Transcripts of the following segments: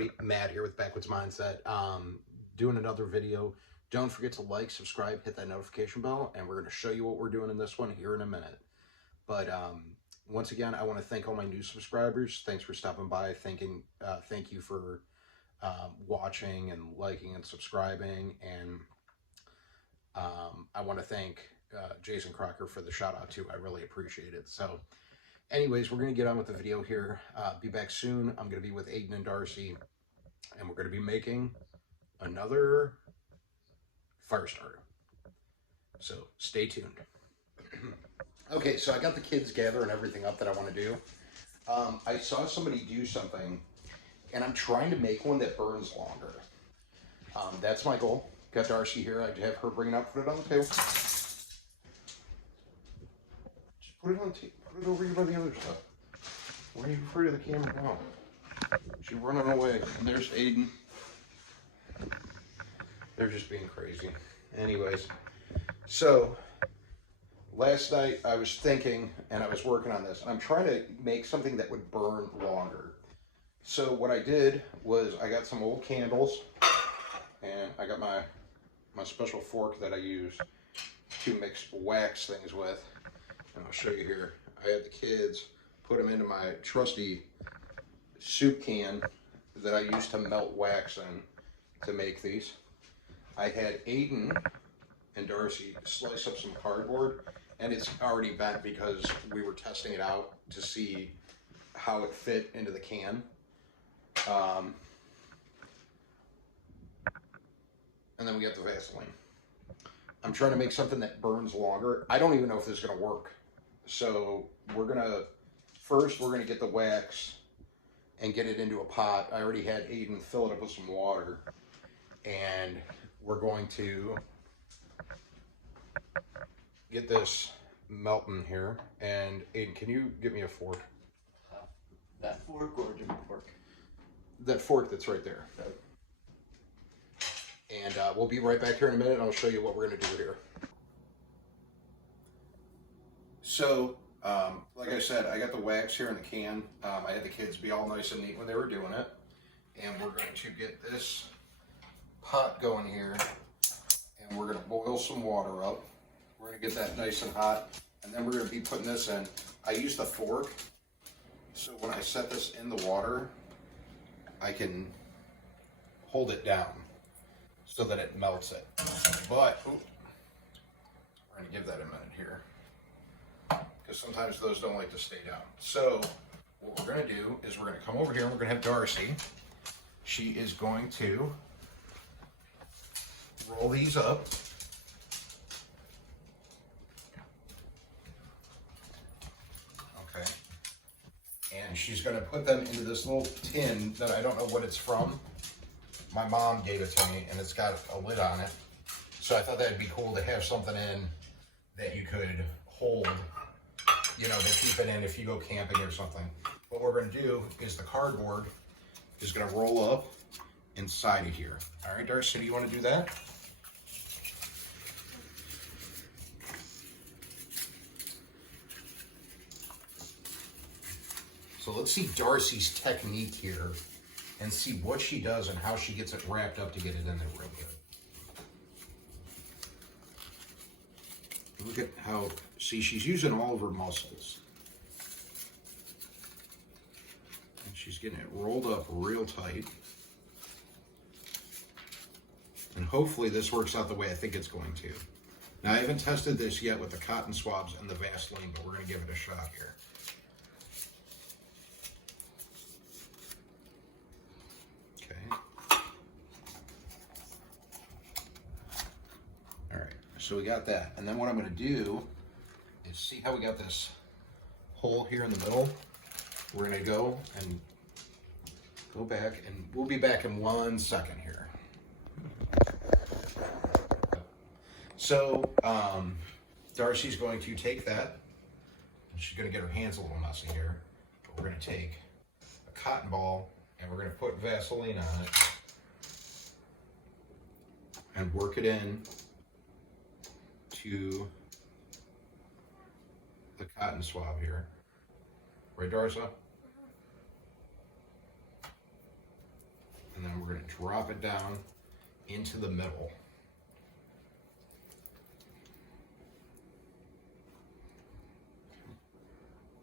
everybody, Matt here with Backwoods Mindset. Doing another video. Don't forget to like, subscribe, hit that notification bell, and we're going to show you what we're doing in this one here in a minute. But once again, I want to thank all my new subscribers. Thanks for stopping by. Thank you for watching and liking and subscribing. And I want to thank Jason Crocker for the shout out too. I really appreciate it. So anyways, we're going to get on with the video here. Be back soon. I'm going to be with Aiden and Darcy, and we're going to be making another fire starter. So stay tuned. Okay, so I got the kids gathering everything up that I want to do. I saw somebody do something, and I'm trying to make one that burns longer. That's my goal. Got Darcy here. I have her bring it up, put it on the table. Just put it on the table. Put it over here by the other stuff. Why are you afraid of the camera now? She's running away. And there's Aiden. They're just being crazy. Anyways, so last night I was thinking, and I was working on this, and I'm trying to make something that would burn longer. So what I did was I got some old candles, and I got my special fork that I use to mix wax things with. And I'll show you here. I had the kids put them into my trusty soup can that I used to melt wax in to make these. I had Aiden and Darcy slice up some cardboard, and it's already bent because we were testing it out to see how it fit into the can. And then we got the Vaseline. I'm trying to make something that burns longer. I don't even know if this is going to work. So we're going to get the wax and get it into a pot. I already had Aiden fill it up with some water. And we're going to get this melting here. And Aiden, can you get me a fork? That fork or a different fork? That fork that's right there. Okay. And we'll be right back here in a minute, and I'll show you what we're going to do here. So, like I said, I got the wax here in the can. I had the kids be all nice and neat when they were doing it. And we're going to get this pot going here, and we're going to boil some water up. We're going to get that nice and hot, and then we're going to be putting this in. I used the fork, so when I set this in the water, I can hold it down so that it melts it. But we're going to give that a minute here, because sometimes those don't like to stay down. So what we're going to do is we're going to come over here and we're going to have Darcy. She is going to roll these up. Okay. And she's going to put them into this little tin that I don't know what it's from. My mom gave it to me, and it's got a lid on it. So I thought that'd be cool to have something in that you could hold, you know, to keep it in if you go camping or something. What we're going to do is the cardboard is going to roll up inside of here. All right, Darcy, do you want to do that? So let's see Darcy's technique here and see what she does and how she gets it wrapped up to get it in there real good. Look at how, see, she's using all of her muscles. And she's getting it rolled up real tight. And hopefully this works out the way I think it's going to. Now I haven't tested this yet with the cotton swabs and the Vaseline, but we're going to give it a shot here. So we got that, and then what I'm going to do is see how we got this hole here in the middle. We're going to go back, and we'll be back in 1 second here. So Darcy's going to take that, and she's going to get her hands a little messy here, but we're going to take a cotton ball, and we're going to put Vaseline on it, and work it in to the cotton swab here. Right, Darcy? And then we're going to drop it down into the middle.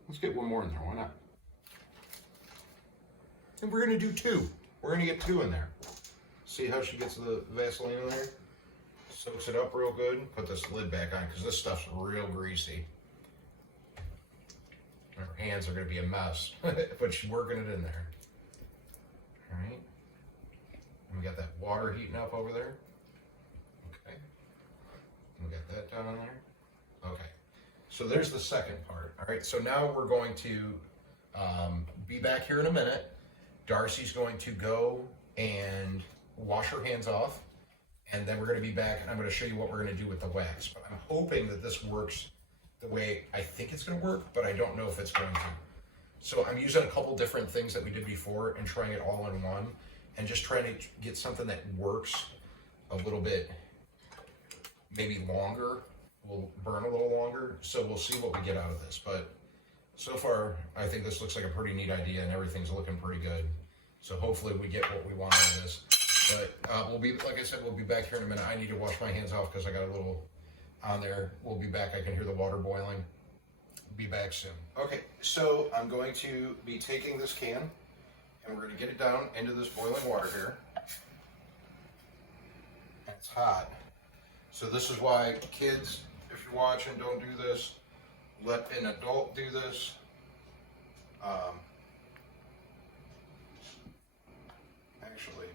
Let's get one more in there, why not? And we're going to do two. We're going to get two in there. See how she gets the Vaseline in there? Soaks it up real good. Put this lid back on because this stuff's real greasy. Her hands are going to be a mess, but she's working it in there. All right. And we got that water heating up over there. Okay. And we got that down in there. Okay. So there's the second part. All right. So now we're going to be back here in a minute. Darcy's going to go and wash her hands off. And then we're going to be back and I'm going to show you what we're going to do with the wax. But I'm hoping that this works the way I think it's going to work, but I don't know if it's going to. So I'm using a couple different things that we did before and trying it all in one and just trying to get something that works a little bit, maybe longer, will burn a little longer. So we'll see what we get out of this. But so far, I think this looks like a pretty neat idea and everything's looking pretty good. So hopefully we get what we want out of this. But we'll be, like I said, we'll be back here in a minute. I need to wash my hands off because I got a little on there. We'll be back. I can hear the water boiling. Be back soon. Okay, so I'm going to be taking this can and we're going to get it down into this boiling water here. And it's hot. So this is why kids, if you're watching, don't do this. Let an adult do this. Actually,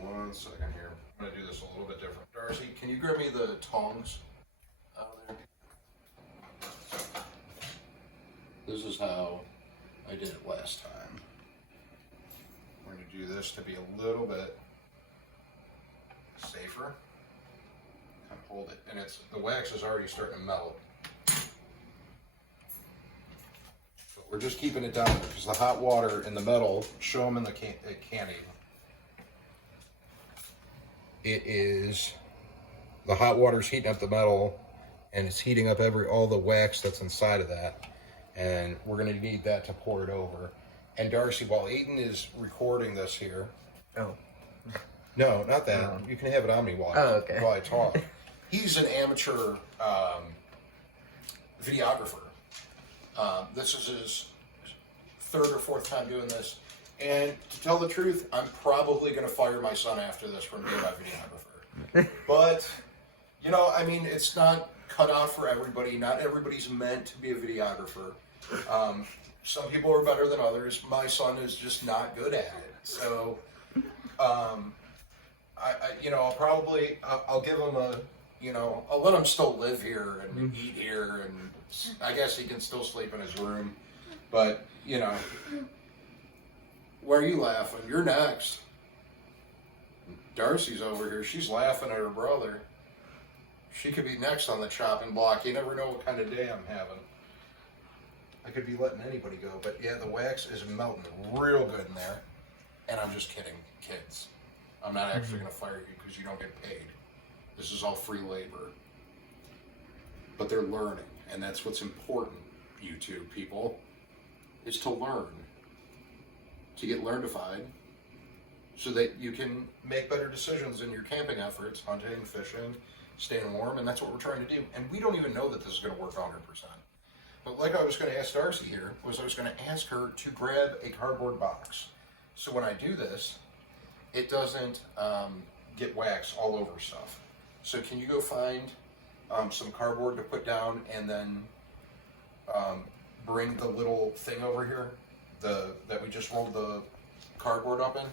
one second here. I'm going to do this a little bit different. Darcy, can you grab me the tongs out of there? This is how I did it last time. We're going to do this to be a little bit safer. Kind of hold it, and it's the wax is already starting to melt. But we're just keeping it down because the hot water in the metal. Show them in the canning. It is the hot water's heating up the metal, and it's heating up all the wax that's inside of that. And we're going to need that to pour it over. And Darcy, while Aiden is recording this here. Oh. No, not that. No. You can have it on me while, okay. while I talk. He's an amateur videographer. This is his third or fourth time doing this. And to tell the truth, I'm probably going to fire my son after this from being my videographer. But, you know, I mean, it's not cut out for everybody. Not everybody's meant to be a videographer. Some people are better than others. My son is just not good at it. So, I'll give him I'll let him still live here and eat here, and I guess he can still sleep in his room. But, you know, why are you laughing? You're next. Darcy's over here. She's laughing at her brother. She could be next on the chopping block. You never know what kind of day I'm having. I could be letting anybody go, but yeah, the wax is melting real good in there. And I'm just kidding, kids. I'm not actually going to fire you because you don't get paid. This is all free labor. But they're learning, and that's what's important, YouTube people, is to learn. To get learnified so that you can make better decisions in your camping efforts, hunting, fishing, staying warm, and that's what we're trying to do. And we don't even know that this is going to work 100%. But like I was going to ask Darcy here, was I was going to ask her to grab a cardboard box. So when I do this, it doesn't get wax all over stuff. So can you go find some cardboard to put down and then bring the little thing over here that we just rolled the cardboard up in?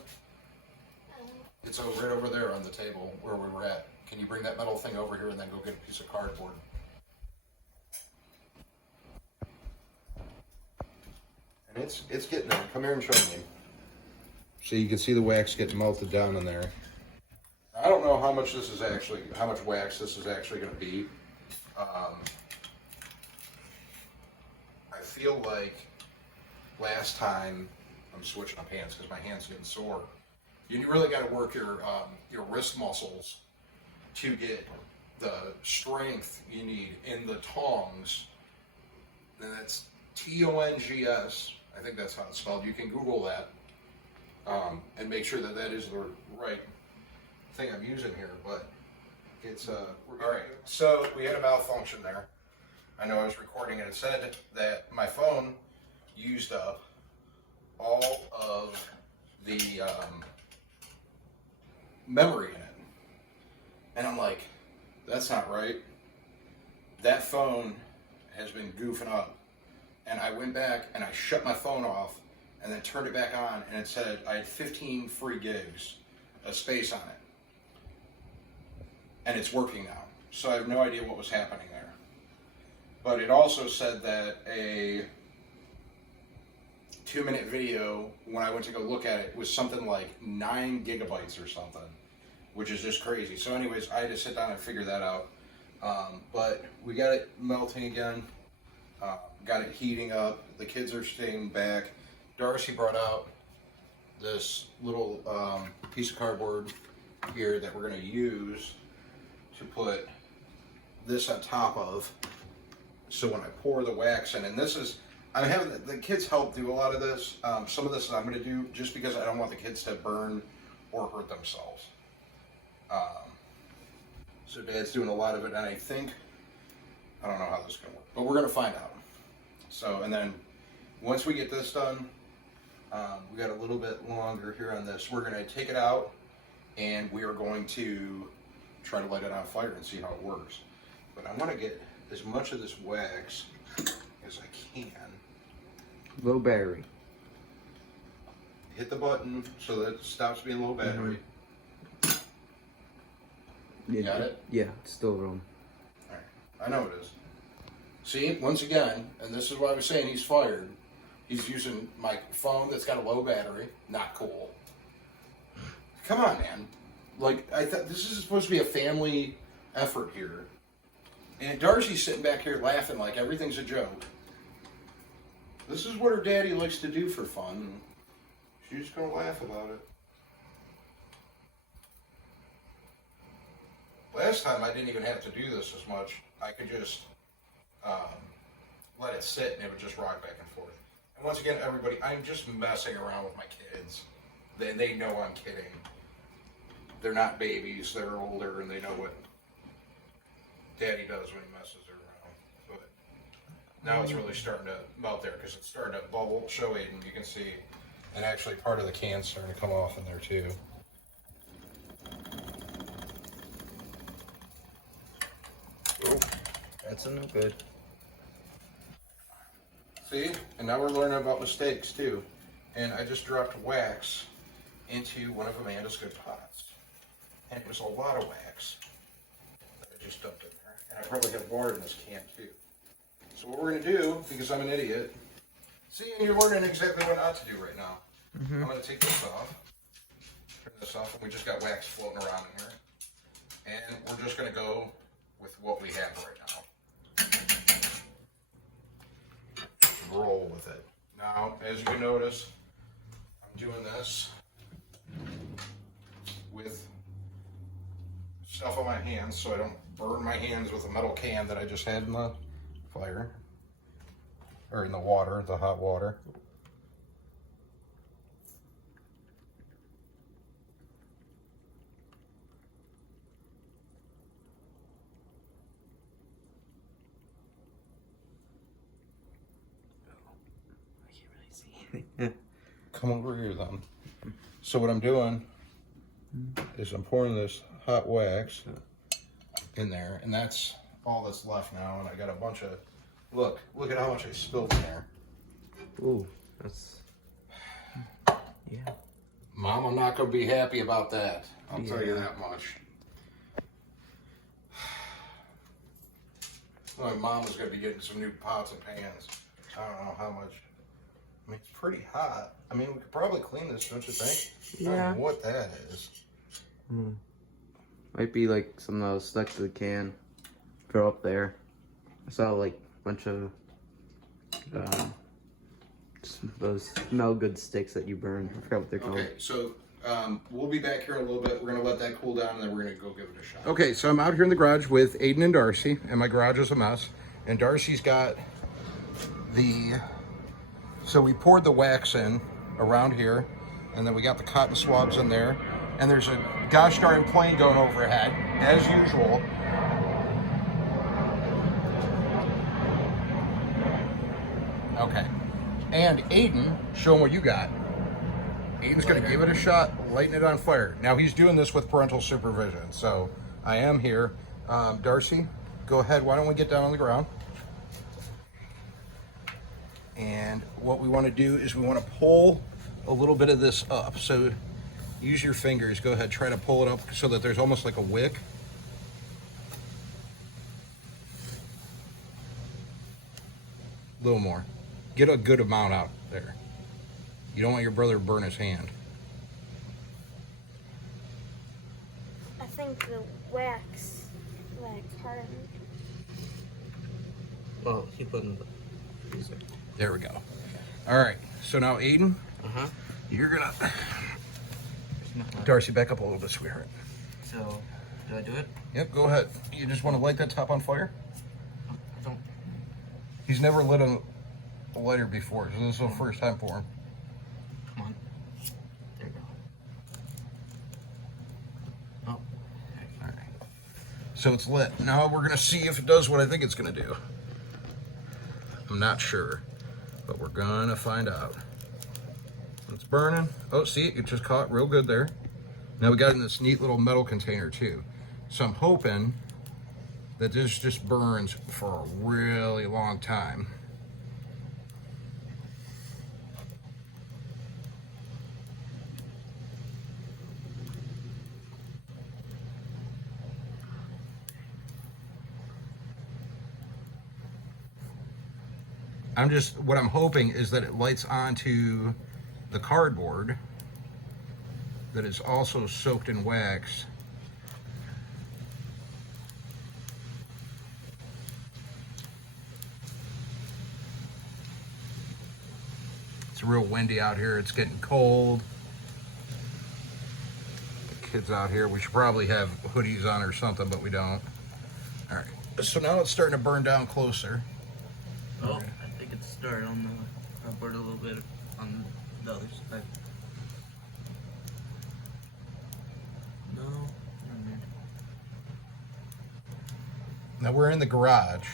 It's right over there on the table where we were at. Can you bring that metal thing over here and then go get a piece of cardboard? And it's getting there. Come here and show me. So you can see the wax getting melted down in there. I don't know how much wax this is actually going to be. I feel like last time, I'm switching up hands because my hand's getting sore. You really got to work your wrist muscles to get the strength you need in the tongs. And that's Tongs. I think that's how it's spelled. You can Google that. and make sure that that is the right thing I'm using here, but it's, all right, so we had a malfunction there. I know I was recording and it said that my phone used up all of the memory in it. And I'm like, that's not right. That phone has been goofing up. And I went back and I shut my phone off and then turned it back on, and it said I had 15 free gigs of space on it. And it's working now. So I have no idea what was happening there. But it also said that a 2-minute video, when I went to go look at it, was something like 9 gigabytes or something, which is just crazy. So anyways, I had to sit down and figure that out. But we got it melting again, got it heating up. The kids are staying back. Darcy brought out this little piece of cardboard here that we're going to use to put this on top of. So when I pour the wax in, and this is, I'm having the kids help do a lot of this. Some of this I'm going to do just because I don't want the kids to burn or hurt themselves. So Dad's doing a lot of it, and I don't know how this is going to work, but we're going to find out. So, and then once we get this done, we got a little bit longer here on this. We're going to take it out, and we are going to try to light it on fire and see how it works. But I want to get as much of this wax as I can. Low battery. Hit the button so that it stops being low battery. You got it? Yeah, it's still rolling. Alright, I know it is. See, once again, and this is why I was saying he's fired. He's using my phone that's got a low battery. Not cool. Come on, man. Like, I thought this is supposed to be a family effort here. And Darcy's sitting back here laughing like everything's a joke. This is what her daddy likes to do for fun. She's just gonna laugh about it. Last time I didn't even have to do this as much. I could just let it sit and it would just rock back and forth. And once again, everybody, I'm just messing around with my kids. They know I'm kidding. They're not babies, they're older, and they know what Daddy does when he messes around. But now it's really starting to melt there because it's starting to bubble. Show Aiden, you can see. And actually part of the can's starting to come off in there too. Oh, that's no good. See? And now we're learning about mistakes too. And I just dropped wax into one of Amanda's good pots. And it was a lot of wax that I just dumped in there. And I probably have more in this can too. So what we're going to do, because I'm an idiot, see, and you're learning exactly what not to do right now. I'm going to take this off, turn this off, and we just got wax floating around in here. And we're just going to go with what we have right now. Roll with it. Now, as you can notice, I'm doing this with stuff on my hands so I don't burn my hands with a metal can that I just had in the fire, or in the water, the hot water. Come over here then. So what I'm doing is I'm pouring this hot wax in there, and that's all that's left now. And I got a bunch of, look at how much I spilled in there. Ooh, that's, yeah. Mom, I'm not going to be happy about that. I'll tell you that much. My mom is going to be getting some new pots and pans. I don't know how much. I mean, it's pretty hot. I mean, we could probably clean this, don't you think? Yeah. I don't know what that is. Might be like something that was stuck to the can. Throw up there. I saw like a bunch of those smell good sticks that you burn. I forgot what they're called. Okay, so we'll be back here in a little bit. We're going to let that cool down, and then we're going to go give it a shot. Okay, so I'm out here in the garage with Aiden and Darcy, and my garage is a mess. And Darcy's got the... So we poured the wax in around here. And then we got the cotton swabs in there. And there's a gosh darn plane going overhead, as usual. Okay. And Aiden, show him what you got. Aiden's going to give it a shot, lighting it on fire. Now, he's doing this with parental supervision, so I am here. Darcy, go ahead. Why don't we get down on the ground? And what we want to do is we want to pull a little bit of this up. So use your fingers. Go ahead. Try to pull it up so that there's almost like a wick. A little more. Get a good amount out there. You don't want your brother to burn his hand. I think the wax hardened. Well, he put in the freezer. There we go. All right. So now, Aiden, you're gonna. Darcy, back up a little bit, sweetheart. So, do I do it? Yep. Go ahead. You just want to light that top on fire. I don't. He's never lit a lighter before, so this is the first time for him. Come on. There you go. Oh. All right. So it's lit. Now we're gonna see if it does what I think it's gonna do. I'm not sure, but we're gonna find out. It's burning. Oh, see, it just caught real good there. Now we got it in this neat little metal container too. So I'm hoping that this just burns for a really long time. What I'm hoping is that it lights onto the cardboard that is also soaked in wax. It's real windy out here. It's getting cold. The kids out here, we should probably have hoodies on or something, but we don't. All right, so now it's starting to burn down closer. Oh, I think it's started on the cardboard a little bit on the other side. No, never mind. Now we're in the garage.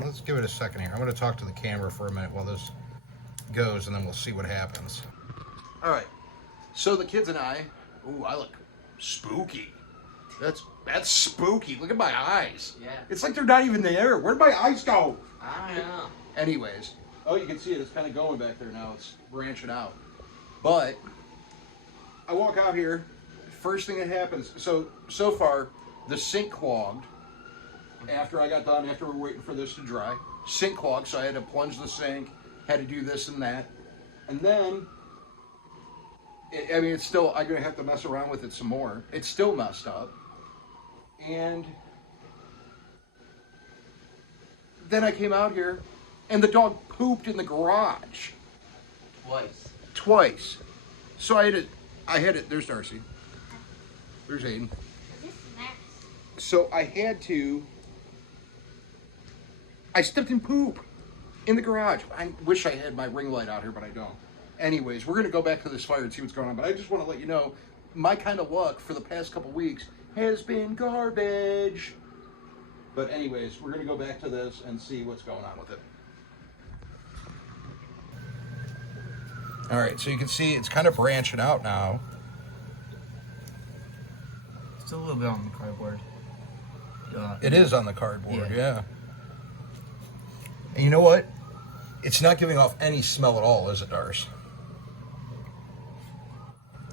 Let's give it a second here. I'm going to talk to the camera for a minute while this goes, and then we'll see what happens. All right. So the kids and I, ooh, I look spooky. That's spooky. Look at my eyes. Yeah. It's like they're not even there. Where'd my eyes go? I don't know. Anyways. Oh, you can see it. It's kind of going back there now. It's branching out. But I walk out here. First thing that happens. So far, the sink clogged. After I got done, after we were waiting for this to dry, sink clogged. So I had to plunge the sink. Had to do this and that. And then, it's still. I'm gonna have to mess around with it some more. It's still messed up. And then I came out here, and the dog pooped in the garage. Twice. So I had it. There's Darcy. There's Aiden. This is nice. So I stepped in poop in the garage. I wish I had my ring light out here, but I don't. Anyways, we're gonna go back to this fire and see what's going on. But I just want to let you know, my kind of luck for the past couple weeks has been garbage. But anyways, we're gonna go back to this and see what's going on with it. All right, so you can see it's kind of branching out now. Still a little bit on the cardboard. It is on the cardboard, Yeah. yeah. And you know what? It's not giving off any smell at all, is it, Darce?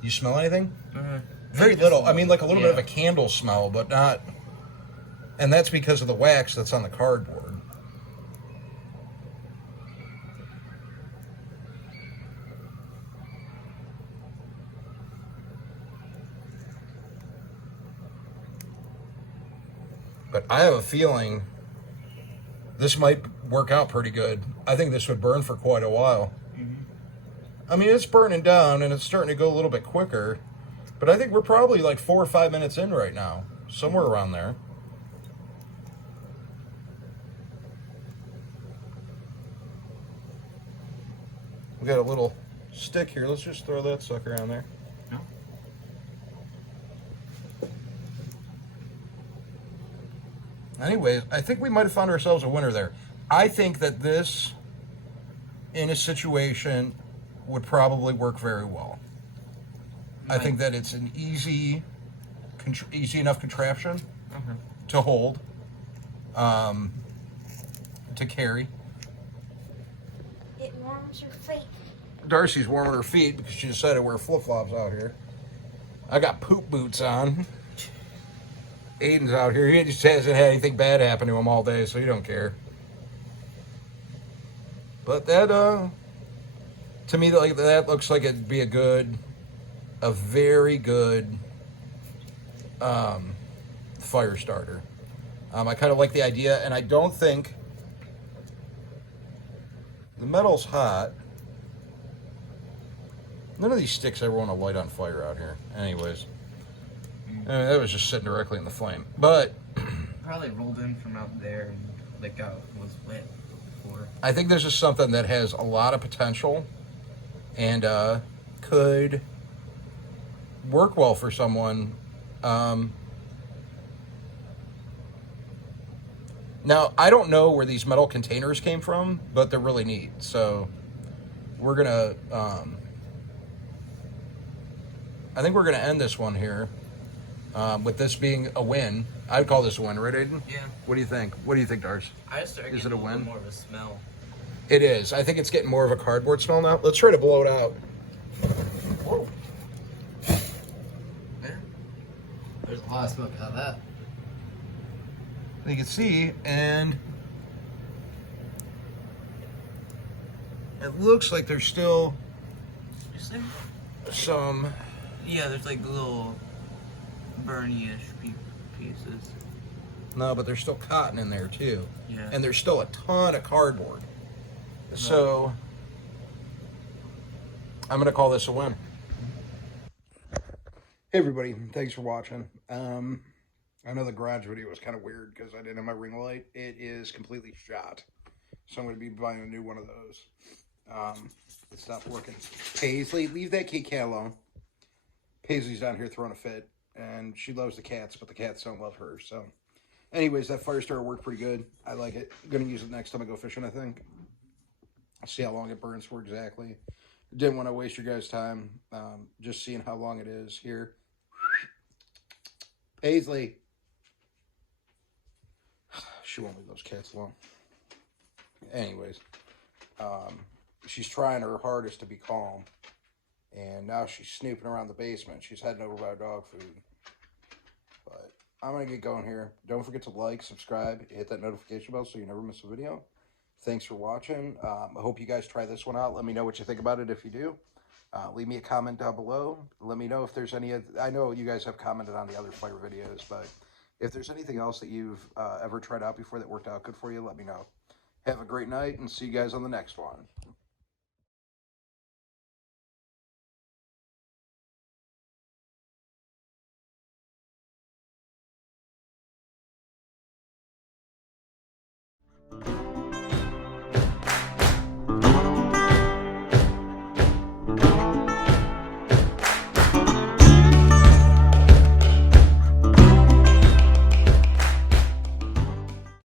You smell anything? Very little. I mean, like a little bit of a candle smell, but not. And that's because of the wax that's on the cardboard. But I have a feeling this might work out pretty good. I think this would burn for quite a while. I mean, it's burning down and it's starting to go a little bit quicker. But I think we're probably like 4 or 5 minutes in right now. Somewhere around there. We got a little stick here. Let's just throw that sucker on there. No. Anyways, I think we might have found ourselves a winner there. I think that this, in a situation, would probably work very well. I think that it's an easy enough contraption to hold, to carry. It warms your feet. Darcy's warming her feet because she decided to wear flip-flops out here. I got poop boots on. Aiden's out here. He just hasn't had anything bad happen to him all day, so he don't care. But that, to me, like that looks like it'd be a very good fire starter. I kind of like the idea, and I don't think the metal's hot. None of these sticks ever want to light on fire out here. Anyways, that was just sitting directly in the flame. But Probably rolled in from out there and was lit before. I think this is something that has a lot of potential and could work well for someone. Now, I don't know where these metal containers came from, but they're really neat. So we're going to, I think we're going to end this one here with this being a win. I'd call this a win, right, Aiden? Yeah. What do you think? What do you think, Dars? I just started Is getting it a little win? more of a smell. It is. I think it's getting more of a cardboard smell now. Let's try to blow it out. Whoa. Yeah. There's a lot of smoke out of that. You can see, and it looks like there's still You see? some. Yeah, there's like little burny-ish pieces. No, but there's still cotton in there too. Yeah. And there's still a ton of cardboard. So I'm gonna call this a win. Hey everybody, thanks for watching. I know the garage video was kind of weird because I didn't have my ring light. It is completely shot, so I'm gonna be buying a new one of those. It's not working. Paisley, leave that kitty cat alone. Paisley's down here throwing a fit, and she loves the cats, but the cats don't love her. So, anyways, that fire starter worked pretty good. I like it. I'm gonna use it next time I go fishing, I think. See how long it burns for exactly. Didn't want to waste your guys' time. Just seeing how long it is here. Paisley. She won't leave those cats alone. Anyways, she's trying her hardest to be calm. And now she's snooping around the basement. She's heading over by dog food. But I'm going to get going here. Don't forget to like, subscribe, hit that notification bell so you never miss a video. Thanks for watching. I hope you guys try this one out. Let me know what you think about it if you do. Leave me a comment down below. Let me know if there's any... I know you guys have commented on the other fire videos, but if there's anything else that you've ever tried out before that worked out good for you, let me know. Have a great night, and see you guys on the next one.